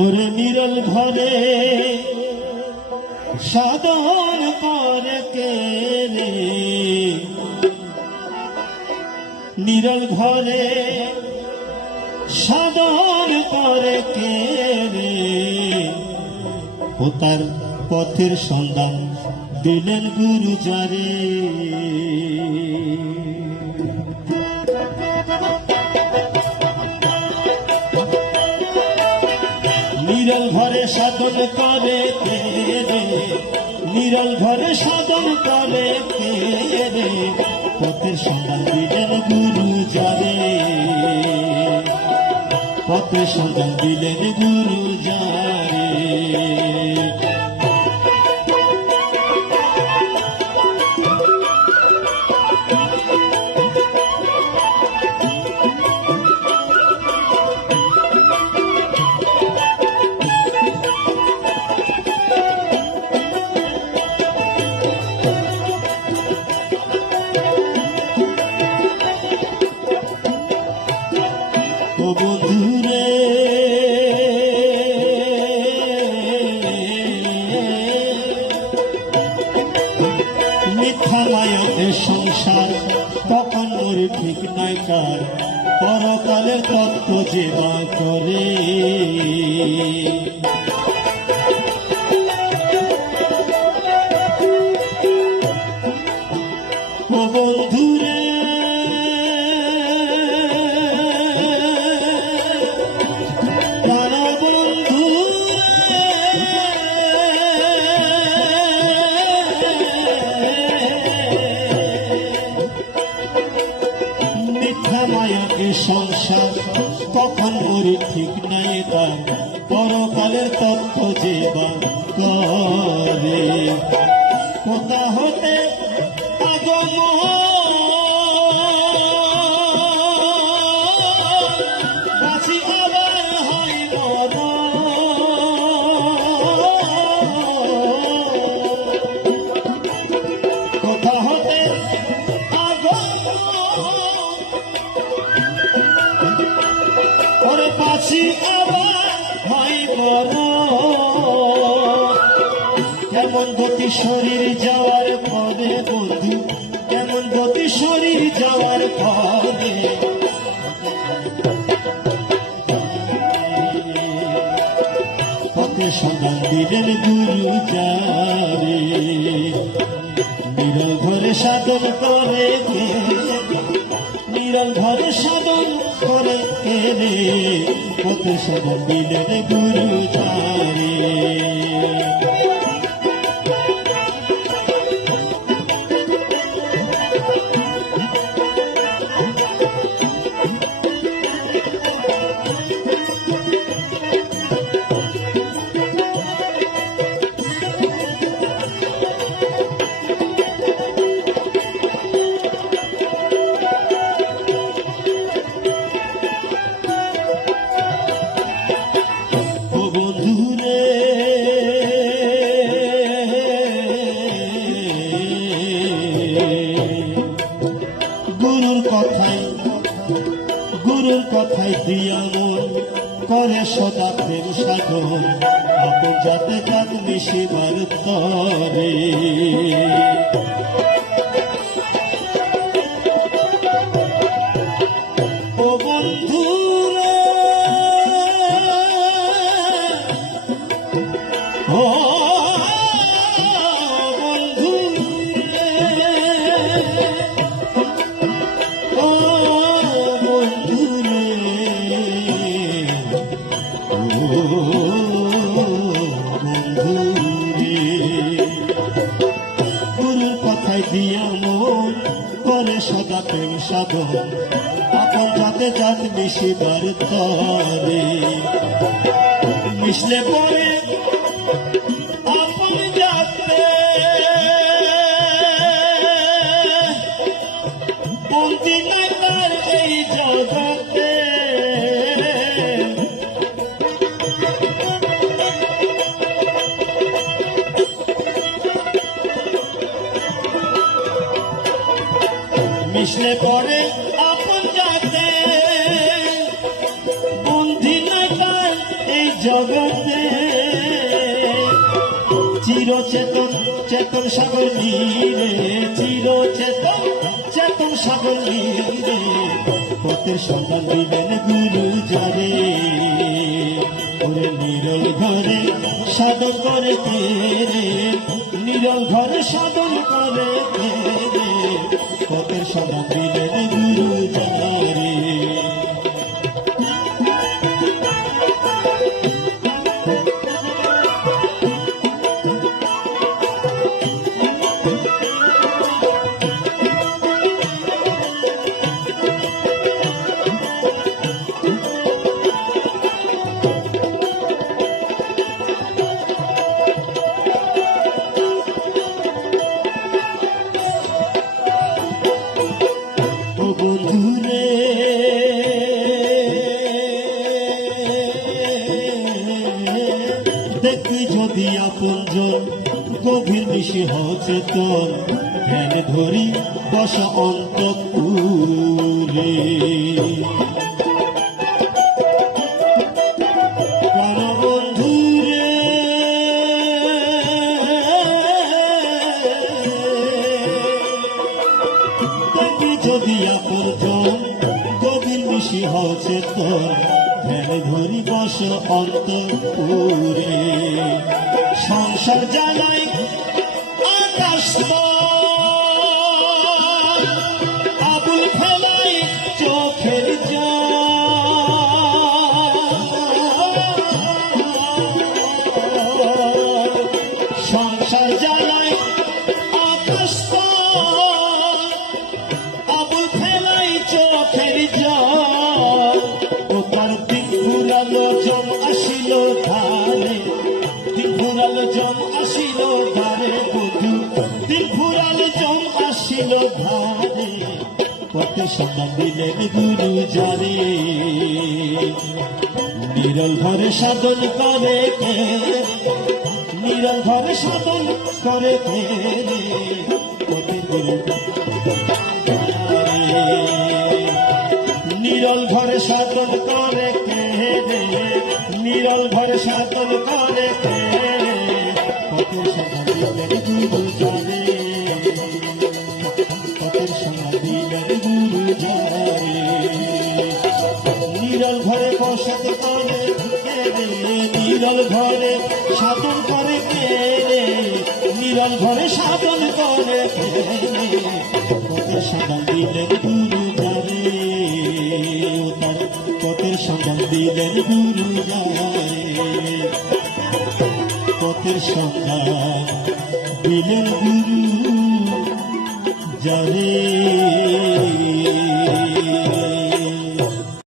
ওরে নিরল ঘরে সাধন করে কে রে, নিরল ঘরে সাধন করে কে রে, ও তার পথের সন্ধান দিলেন গুরু যারে। নিরল ঘরে সাধন করে কে রে, নিরল ঘরে সাধন করে কে রে, পথের সন্ধান দিলেন গুরু যারে, পথের সন্ধান দিলেন গুরু যারে। ও বন্ধুরে মিথ্যা মায়ের সংসার তখন ওর ঠিক নাই কার, পরকালের তত্ত্ব যে বা করে। ও বন্ধুরে সংসার তখন ওর ঠিক নাই তার, পরকালের তথ্য যে বা করে। কোথা হতে আগম বাঁচি আবার হয় মরণ, কোথা হতে বাঁচি আবার হয় মরণ। কেমন গতি শরীর যাওয়ার পরে বন্ধু, কেমন গতি শরীর যাওয়ার পরে, পথে সন্ধান দিলেন গুরু যারে, নিরল ঘরে সাধন করে কে, নিরল ঘরে সাধন করে কে রে, পথে সন্ধান দিলেন গুরু যারে। গুরুর কথায় দিয়া মন করে সদা প্রেম সাধন, আপন যাতে কাজ মিশিবার তরে। ও বন্ধু ও গুরুর কথায় দিয়া মন করে সদা প্রেম সাধন, আপন যাতে জাত মিশিবার তরে। মিশলে পরে আপন যাতে বন্দি না তার এই জগতে, মিশলে পরে আপন যাতে বন্ধি না তার এই জগতে চিরচেতন চেতন সাগর নীরে, চিরচেতন চেতন সাগর নীরে পথের সন্ধান দিলেন গুরু যারে। ওরে নিরল ঘরে সাধন করে কে রে, নিরল ঘরে সাধন করে কে রে পথের সন্ধান দিলেন গুরু যারে। বন্ধুরে দেখবি যদি আপনজন গভীর মিশি হচেতন, ধ্যান ধরি বস অন্তঃপুরে। প্রাণবন্ধুরে যদি আপনজন গভীর মিশি হচেতন, ধ্যান ধরি বস অন্তঃপুরে। সংসার জ্বালায় আকাশ আবুল ফেলায় চোখের জল, সংসার জ্বালায় আকাশ আবুল ফেলায় চোখের জল। ও তার দিন ফুরালো জম আসিল ধারে, দিন ফুরালো জম আসিল ধারে বধু, দিন ফুরালো জম আসিল ধারে পথে সন্ধান দিলেন গুরু যারে। নিরল ঘরে সাধন করে কে, নিরল ঘরে সাধন করে কে পথে গুরু নিরল ঘরে সাধন করে কে রে, নিরল ঘরে সাধন করে কে পথের সন্ধান দিলেন গুরু যারে, পথের সন্ধান দিলেন গুরু যারে। নিরল ঘরে বসত করে কে রে, নিরল ঘরে সাধন করে কে রে, নিরল ঘরে সাধন করে কে রে পথের সন্ধান দিলেন গুরু যারে। পথের সন্ধান দিলেন গুরু যারে, পথের সন্ধান